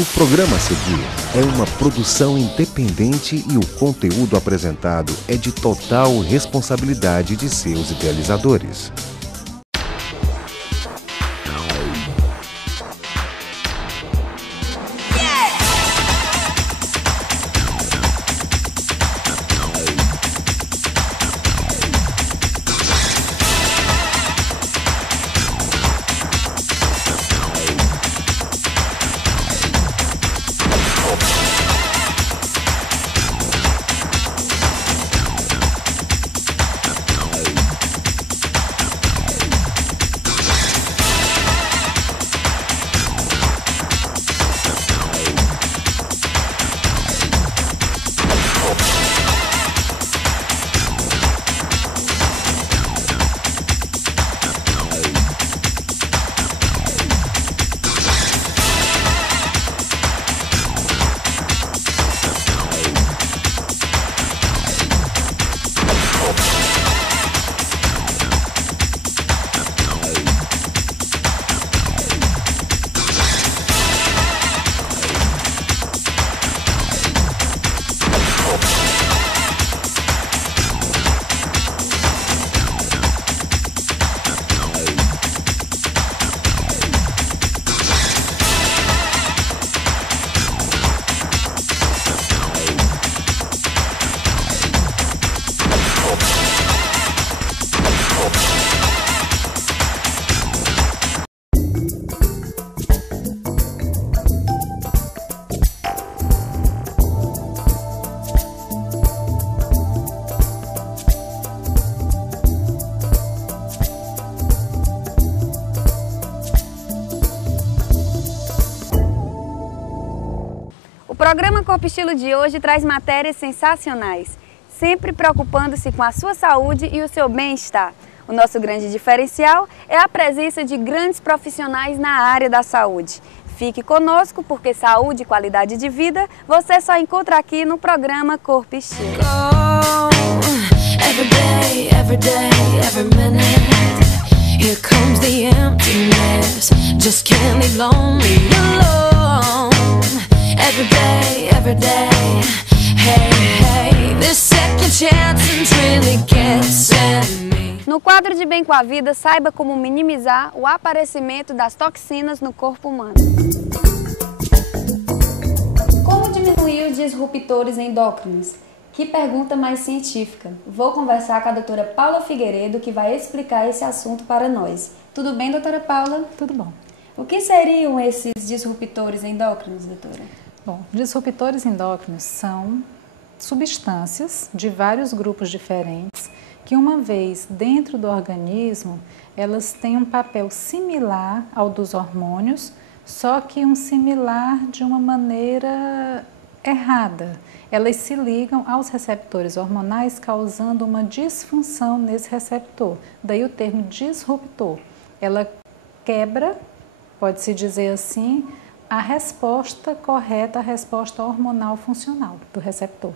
O programa a seguir é uma produção independente e o conteúdo apresentado é de total responsabilidade de seus idealizadores. O programa Corpo Estilo de hoje traz matérias sensacionais, sempre preocupando-se com a sua saúde e o seu bem-estar. O nosso grande diferencial é a presença de grandes profissionais na área da saúde. Fique conosco, porque saúde e qualidade de vida você só encontra aqui no programa Corpo Estilo. Every day, every minute, here comes the emptiness. Just can't leave lonely alone. Every day, hey, hey, this second chance really gets at me. No quadro de Bem com a Vida, saiba como minimizar o aparecimento das toxinas no corpo humano. Como diminuir os disruptores endócrinos? Que pergunta mais científica. Vou conversar com a doutora Paula Figueiredo, que vai explicar esse assunto para nós. Tudo bem, doutora Paula? Tudo bom. O que seriam esses disruptores endócrinos, doutora? Bom, disruptores endócrinos são substâncias de vários grupos diferentes que, uma vez dentro do organismo, elas têm um papel similar ao dos hormônios, só que um similar de uma maneira errada. Elas se ligam aos receptores hormonais, causando uma disfunção nesse receptor. Daí o termo disruptor. Ela quebra, pode-se dizer assim, a resposta correta, a resposta hormonal funcional do receptor.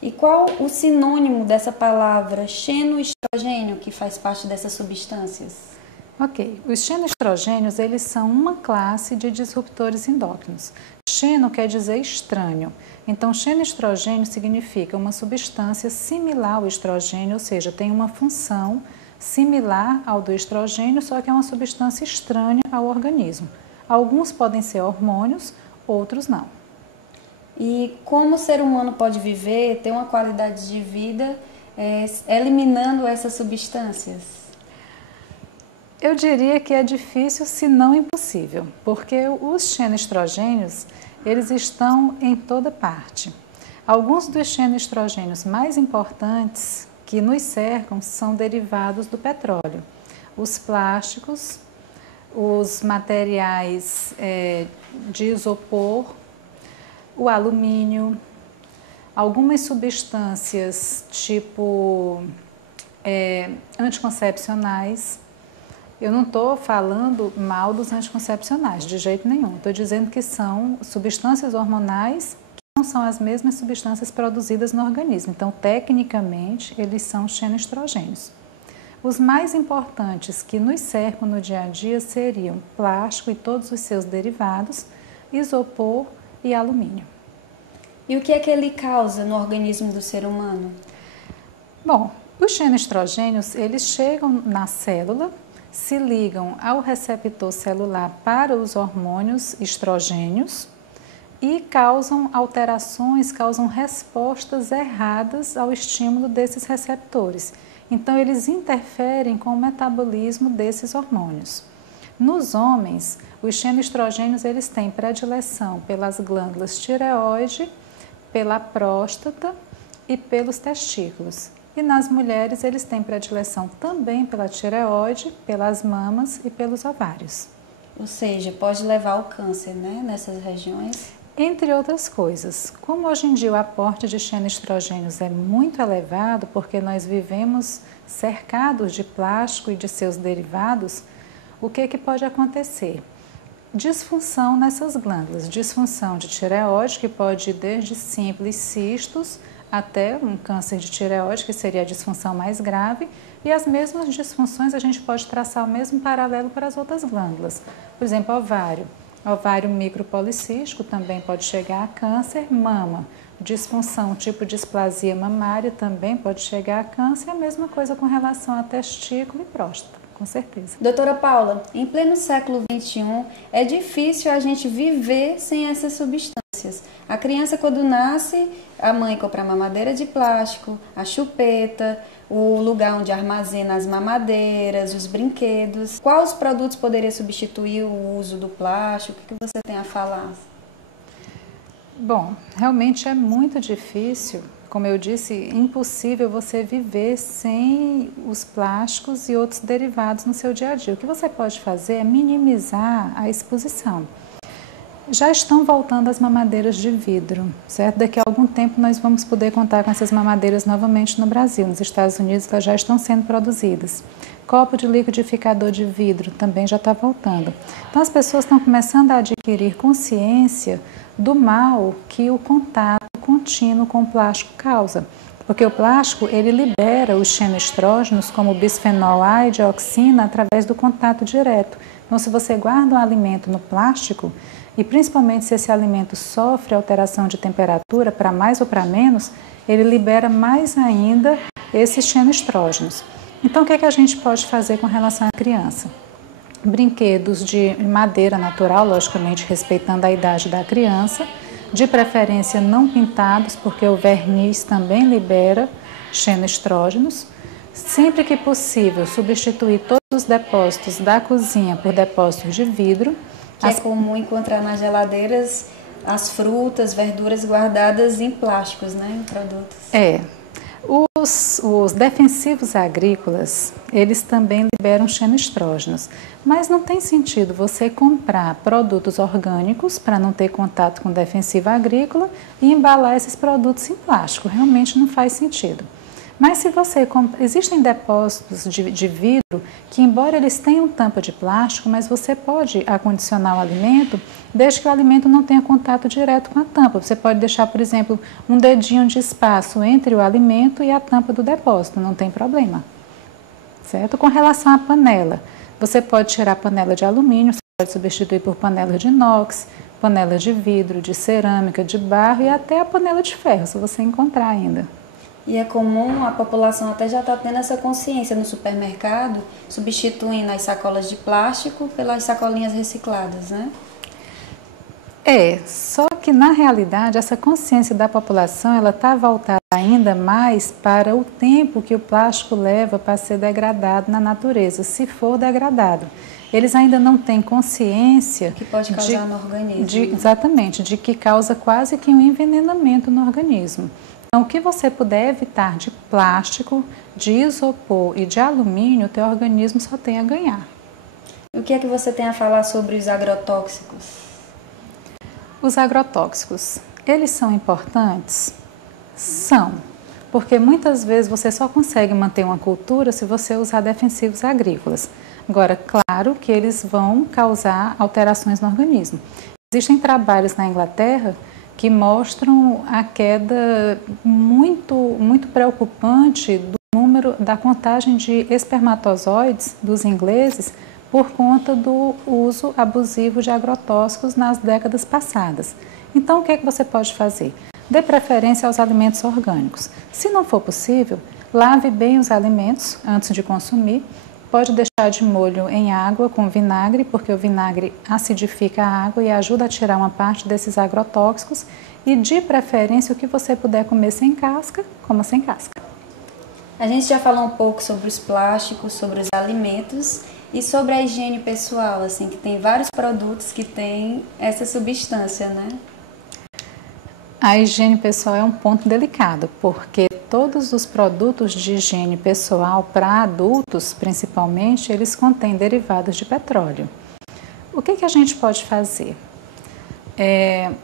E qual o sinônimo dessa palavra xenoestrogênio, que faz parte dessas substâncias? Ok, os xenoestrogênios, eles são uma classe de disruptores endócrinos. Xeno quer dizer estranho. Então, xenoestrogênio significa uma substância similar ao estrogênio, ou seja, tem uma função similar ao do estrogênio, só que é uma substância estranha ao organismo. Alguns podem ser hormônios, outros não. E como o ser humano pode viver, ter uma qualidade de vida, eliminando essas substâncias? Eu diria que é difícil, se não impossível, porque os xenoestrogênios, eles estão em toda parte. Alguns dos xenoestrogênios mais importantes que nos cercam são derivados do petróleo. Os plásticos, os materiais de isopor, o alumínio, algumas substâncias tipo anticoncepcionais. Eu não estou falando mal dos anticoncepcionais, de jeito nenhum. Estou dizendo que são substâncias hormonais que não são as mesmas substâncias produzidas no organismo. Então, tecnicamente, eles são xenoestrogênios. Os mais importantes que nos cercam no dia a dia seriam plástico e todos os seus derivados, isopor e alumínio. E o que é que ele causa no organismo do ser humano? Bom, os xenoestrogênios, eles chegam na célula, se ligam ao receptor celular para os hormônios estrogênios e causam alterações, causam respostas erradas ao estímulo desses receptores. Então, eles interferem com o metabolismo desses hormônios. Nos homens, os xenoestrogênios, eles têm predileção pelas glândulas tireoide, pela próstata e pelos testículos. E nas mulheres, eles têm predileção também pela tireoide, pelas mamas e pelos ovários. Ou seja, pode levar ao câncer, né, nessas regiões? Entre outras coisas, como hoje em dia o aporte de xenoestrogênios é muito elevado, porque nós vivemos cercados de plástico e de seus derivados, o que pode acontecer? Disfunção nessas glândulas, disfunção de tireoide, que pode ir desde simples cistos até um câncer de tireoide, que seria a disfunção mais grave, e as mesmas disfunções a gente pode traçar o mesmo paralelo para as outras glândulas. Por exemplo, ovário micropolicístico também pode chegar a câncer, mama, disfunção tipo displasia mamária também pode chegar a câncer, a mesma coisa com relação a testículo e próstata, com certeza. Doutora Paula, em pleno século XXI, é difícil a gente viver sem essas substâncias. A criança, quando nasce, a mãe compra a mamadeira de plástico, a chupeta, o lugar onde armazena as mamadeiras, os brinquedos. Quais produtos poderiam substituir o uso do plástico? O que você tem a falar? Bom, realmente é muito difícil, como eu disse, impossível você viver sem os plásticos e outros derivados no seu dia a dia. O que você pode fazer é minimizar a exposição. Já estão voltando as mamadeiras de vidro, certo? Daqui a algum tempo nós vamos poder contar com essas mamadeiras novamente no Brasil. Nos Estados Unidos elas já estão sendo produzidas. Copo de liquidificador de vidro também já está voltando. Então as pessoas estão começando a adquirir consciência do mal que o contato contínuo com o plástico causa. Porque o plástico, ele libera os xenoestrógenos, como o bisfenol A e dioxina, através do contato direto. Então, se você guarda um alimento no plástico, e principalmente se esse alimento sofre alteração de temperatura, para mais ou para menos, ele libera mais ainda esses xenoestrógenos. Então, o que a gente pode fazer com relação à criança? Brinquedos de madeira natural, logicamente respeitando a idade da criança, de preferência não pintados, porque o verniz também libera xenoestrógenos. Sempre que possível, substituir todos os depósitos da cozinha por depósitos de vidro. Que é comum encontrar nas geladeiras as frutas, verduras guardadas em plásticos, né, em produtos. Os defensivos agrícolas, eles também liberam xenoestrógenos, mas não tem sentido você comprar produtos orgânicos para não ter contato com defensivo agrícola e embalar esses produtos em plástico, realmente não faz sentido. Mas se você existem depósitos de vidro que, embora eles tenham tampa de plástico, mas você pode acondicionar o alimento desde que o alimento não tenha contato direto com a tampa. Você pode deixar, por exemplo, um dedinho de espaço entre o alimento e a tampa do depósito, não tem problema. Certo? Com relação à panela, você pode tirar a panela de alumínio, você pode substituir por panela de inox, panela de vidro, de cerâmica, de barro e até a panela de ferro, se você encontrar ainda. E é comum, a população até já está tendo essa consciência no supermercado, substituindo as sacolas de plástico pelas sacolinhas recicladas, né? Só que na realidade essa consciência da população ela está voltada ainda mais para o tempo que o plástico leva para ser degradado na natureza, se for degradado. Eles ainda não têm consciência que pode causar no organismo. Exatamente, de que causa quase que um envenenamento no organismo. Então, o que você puder evitar de plástico, de isopor e de alumínio, o teu organismo só tem a ganhar. E o que é que você tem a falar sobre os agrotóxicos? Os agrotóxicos, eles são importantes? São, porque muitas vezes você só consegue manter uma cultura se você usar defensivos agrícolas. Agora, claro que eles vão causar alterações no organismo. Existem trabalhos na Inglaterra que mostram a queda muito preocupante do número da contagem de espermatozoides dos ingleses por conta do uso abusivo de agrotóxicos nas décadas passadas. Então, o que é que você pode fazer? Dê preferência aos alimentos orgânicos. Se não for possível, lave bem os alimentos antes de consumir. Pode deixar de molho em água com vinagre, porque o vinagre acidifica a água e ajuda a tirar uma parte desses agrotóxicos. E, de preferência, o que você puder comer sem casca, coma sem casca. A gente já falou um pouco sobre os plásticos, sobre os alimentos e sobre a higiene pessoal, assim, que tem vários produtos que têm essa substância, né? A higiene pessoal é um ponto delicado, porque todos os produtos de higiene pessoal para adultos, principalmente, eles contêm derivados de petróleo. O que a gente pode fazer?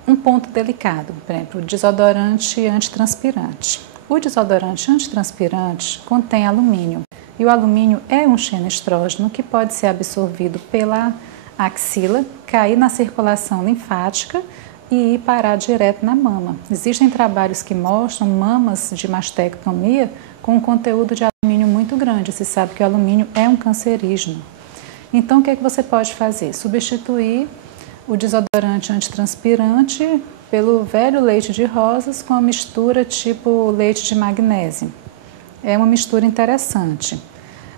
Um ponto delicado, por exemplo, o desodorante antitranspirante. O desodorante antitranspirante contém alumínio e o alumínio é um xenoestrógeno que pode ser absorvido pela axila, cair na circulação linfática e ir parar direto na mama. Existem trabalhos que mostram mamas de mastectomia com um conteúdo de alumínio muito grande. Se sabe que o alumínio é um cancerígeno. Então, o que você pode fazer? Substituir o desodorante antitranspirante pelo velho leite de rosas com a mistura tipo leite de magnésio. É uma mistura interessante.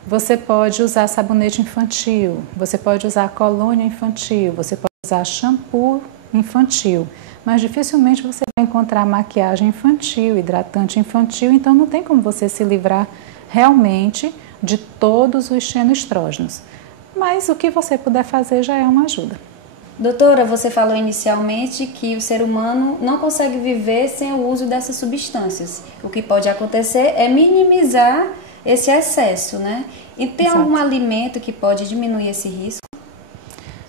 Você pode usar sabonete infantil, você pode usar colônia infantil, você pode usar shampoo infantil, mas dificilmente você vai encontrar maquiagem infantil, hidratante infantil, então não tem como você se livrar realmente de todos os xenoestrógenos. Mas o que você puder fazer já é uma ajuda. Doutora, você falou inicialmente que o ser humano não consegue viver sem o uso dessas substâncias. O que pode acontecer é minimizar esse excesso, né? E tem Exato. algum alimento que pode diminuir esse risco?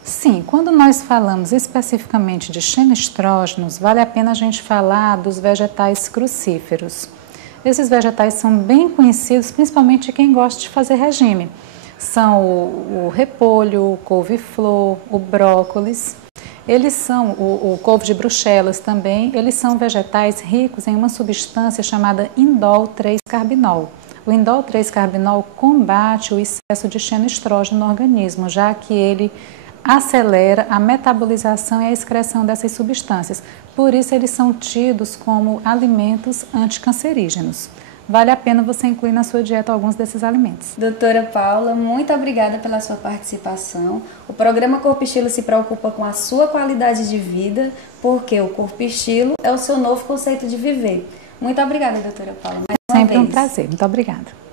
Sim, quando nós falamos especificamente de xenoestrógenos, vale a pena a gente falar dos vegetais crucíferos. Esses vegetais são bem conhecidos, principalmente de quem gosta de fazer regime. São o repolho, o couve-flor, o brócolis. Eles são, o couve de Bruxelas também, eles são vegetais ricos em uma substância chamada indol 3-carbinol. O indol 3-carbinol combate o excesso de xenoestrógeno no organismo, já que ele acelera a metabolização e a excreção dessas substâncias. Por isso, eles são tidos como alimentos anticancerígenos. Vale a pena você incluir na sua dieta alguns desses alimentos. Doutora Paula, muito obrigada pela sua participação. O programa Corpo Estilo se preocupa com a sua qualidade de vida, porque o Corpo Estilo é o seu novo conceito de viver. Muito obrigada, doutora Paula. Mais uma Sempre um vez. prazer. Muito obrigada.